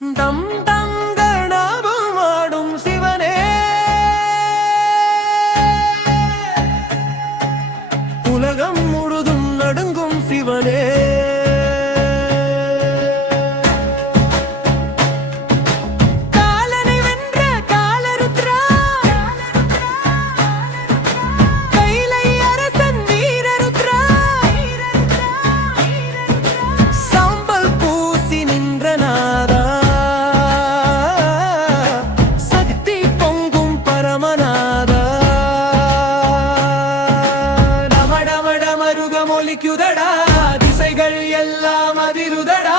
தம் தங்கணாபமாடும் சிவனே, உலகம் முழுதும் நடுங்கும் சிவனே, காலனை வென்ற காலருத்ரா, கைலை அரசன் வீரருத்ரா, சாம்பல் பூசி நின்ற நாதா, சக்தி பொங்கும் பரமநாதா, டமடமடமருகமொலிக்குதடா, திசைகள் எல்லாம் அதிருதடா.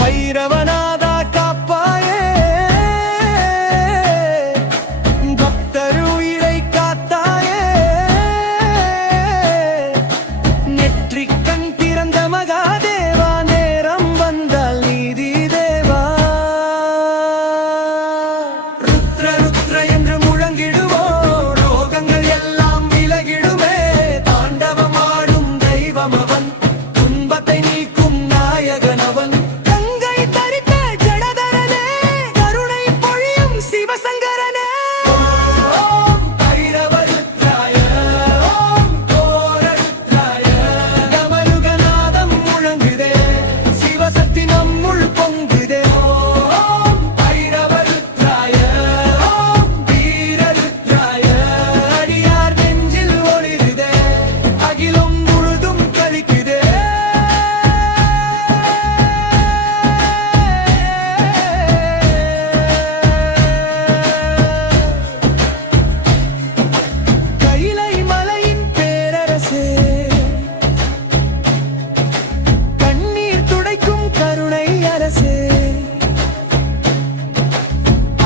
பைரவநாதா காப்பாயே, பக்தர் உயிரை காத்தாயே, நெற்றிக் கண் திறந்த மகாதேவா, நேரம் வந்தால் நீதி தேவா. ருத்ர ருத்ர என்று முழங்கிடுவோம், ரோகங்கள் எல்லாம் விலகிடுமே. தாண்டவமாடும் தெய்வம் அவன், துன்பத்தை நீக்கும் நாயகன் அவன்.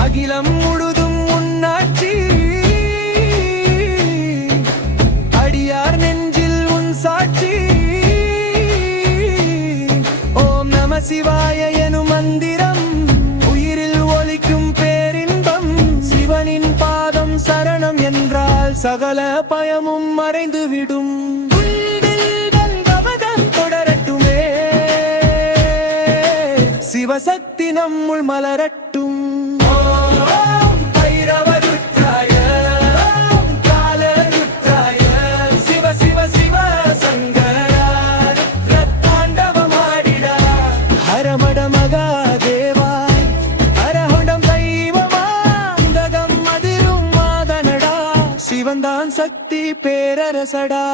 அகிலம் முழுதும் உன்னாட்சி, அடியார் நெஞ்சில் உன் சாட்சி. ஓம் நம சிவாய எனும் மந்திரம், உயிரில் ஒலிக்கும் பேரின்பம். சிவனின் பாதம் சரணம் என்றால் சகல பயமும் மறைந்துவிடும். தொடரட்டுமே, சிவசக்தி நம்முள் மலரட்டும். சிவன்தான் சக்தி பேரரசடா.